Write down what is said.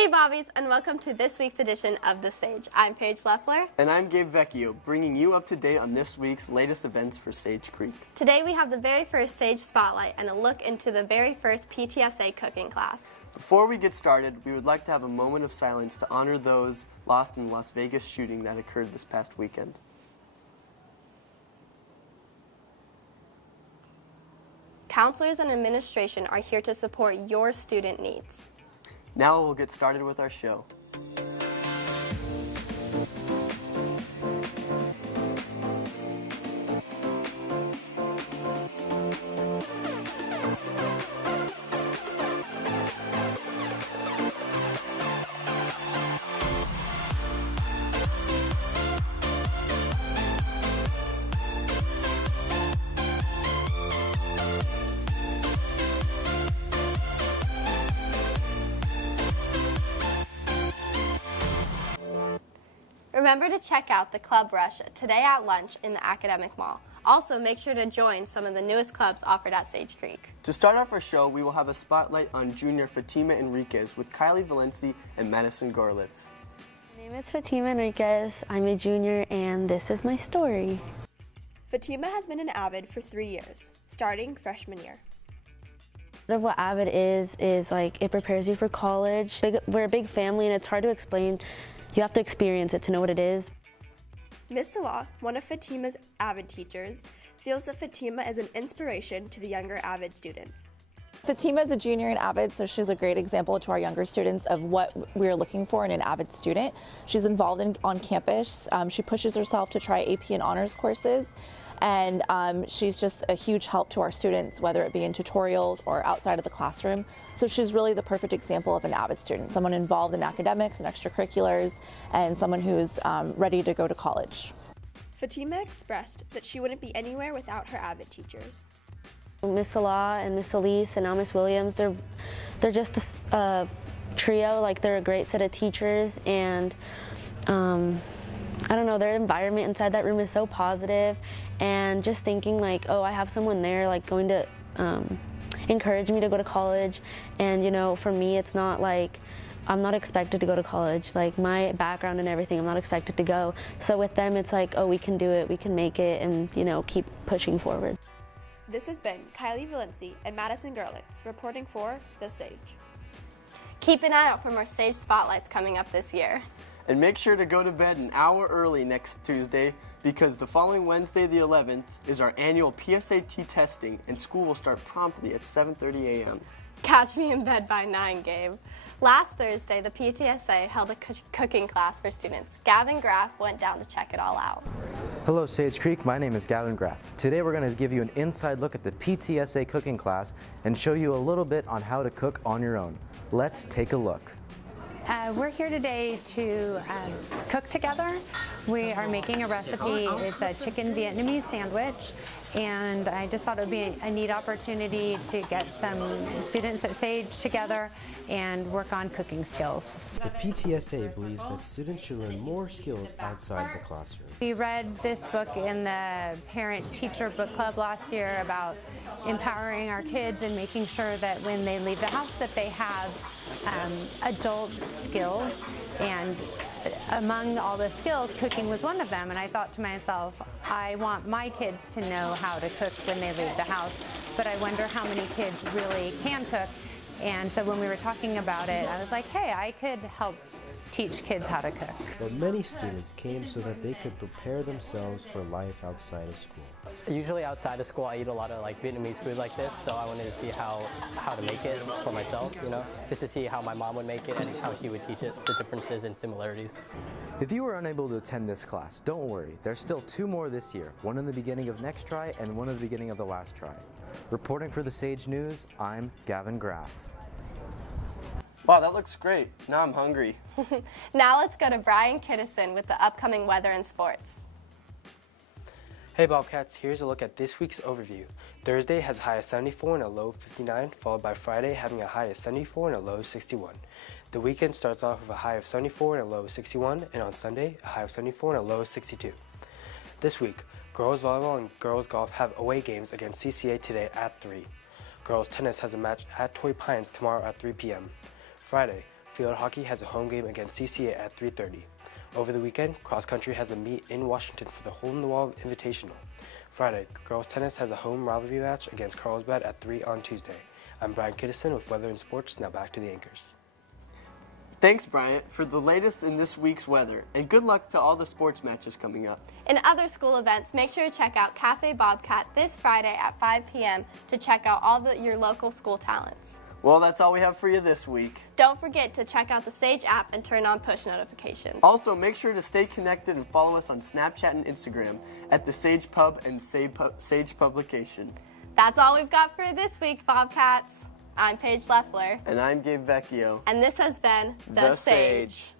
Hey Bobbies, and welcome to this week's edition of The Sage. I'm Paige Loeffler. And I'm Gabe Vecchio, bringing you up to date on this week's latest events for Sage Creek. Today we have the very first Sage Spotlight and a look into the very first PTSA cooking class. Before we get started, we would like to have a moment of silence to honor those lost in the Las Vegas shooting that occurred this past weekend. Counselors and administration are here to support your student needs. Now we'll get started with our show. Remember to check out the Club Rush today at lunch in the Academic Mall. Also, make sure to join some of the newest clubs offered at Sage Creek. To start off our show, we will have a spotlight on junior Fatima Enriquez with Kylie Valenci and Madison Gorlitz. My name is Fatima Enriquez. I'm a junior, and this is my story. Fatima has been an AVID for 3 years, starting freshman year. Part of what AVID is like it prepares you for college. We're a big family, and it's hard to explain. You have to experience it to know what it is. Ms. Salah, one of Fatima's AVID teachers, feels that Fatima is an inspiration to the younger AVID students. Fatima is a junior in AVID, so she's a great example to our younger students of what we're looking for in an AVID student. She's involved on campus. She pushes herself to try AP and honors courses, and she's just a huge help to our students, whether it be in tutorials or outside of the classroom. So she's really the perfect example of an AVID student, someone involved in academics and extracurriculars, and someone who's ready to go to college. Fatima expressed that she wouldn't be anywhere without her AVID teachers. Miss Salah and Miss Elise and now Miss Williams, they're just a trio. Like, they're a great set of teachers, and I don't know, their environment inside that room is so positive, and just thinking like, oh, I have someone there like going to encourage me to go to college. And you know, for me, it's not like I'm not expected to go to college. Like, my background and everything, I'm not expected to go. So with them, it's like, oh, we can do it, we can make it, and you know, keep pushing forward. This has been Kylie Valenci and Madison Gorlitz reporting for The Sage. Keep an eye out for more Sage Spotlights coming up this year. And make sure to go to bed an hour early next Tuesday, because the following Wednesday, the 11th, is our annual PSAT testing, and school will start promptly at 7:30 a.m. Catch me in bed by 9, Gabe. Last Thursday, the PTSA held a cooking class for students. Gavin Graff went down to check it all out. Hello Sage Creek, my name is Gavin Graff. Today we're going to give you an inside look at the PTSA cooking class and show you a little bit on how to cook on your own. Let's take a look. We're here today to cook together. We are making a recipe. It's a chicken Vietnamese sandwich, and I just thought it would be a neat opportunity to get some students at Sage together and work on cooking skills. The PTSA believes that students should learn more skills outside the classroom. We read this book in the parent-teacher book club last year about empowering our kids and making sure that when they leave the house that they have adult skills, and among all the skills, cooking was one of them. And I thought to myself, I want my kids to know how to cook when they leave the house, but I wonder how many kids really can cook. And so when we were talking about it, I was like, hey, I could help teach kids how to cook. But many students came so that they could prepare themselves for life outside of school. Usually outside of school I eat a lot of like Vietnamese food like this, so I wanted to see how to make it for myself, you know, just to see how my mom would make it and how she would teach it, the differences and similarities. If you were unable to attend this class, don't worry. There's still 2 more this year, one in the beginning of next try and one in the beginning of the last try. Reporting for the Sage News, I'm Gavin Graff. Wow, that looks great. Now I'm hungry. Now let's go to Brian Kiddison with the upcoming weather and sports. Hey Bobcats, here's a look at this week's overview. Thursday has a high of 74 and a low of 59, followed by Friday having a high of 74 and a low of 61. The weekend starts off with a high of 74 and a low of 61, and on Sunday, a high of 74 and a low of 62. This week, girls volleyball and girls golf have away games against CCA today at 3. Girls tennis has a match at Torrey Pines tomorrow at 3 p.m. Friday, Field hockey has a home game against CCA at 3:30. Over the weekend, cross country has a meet in Washington for the Hole in the Wall Invitational. Friday, girls tennis has a home rivalry match against Carlsbad at 3 on Tuesday. I'm Brian Kiddison with Weather and Sports. Now back to the anchors. Thanks, Bryant, for the latest in this week's weather, and good luck to all the sports matches coming up. In other school events, make sure to check out Cafe Bobcat this Friday at 5 p.m. to check out all your local school talents. Well, that's all we have for you this week. Don't forget to check out the Sage app and turn on push notifications. Also, make sure to stay connected and follow us on Snapchat and Instagram at the Sage Pub and Sage Publication. That's all we've got for this week, Bobcats. I'm Paige Loeffler. And I'm Gabe Vecchio. And this has been The Sage.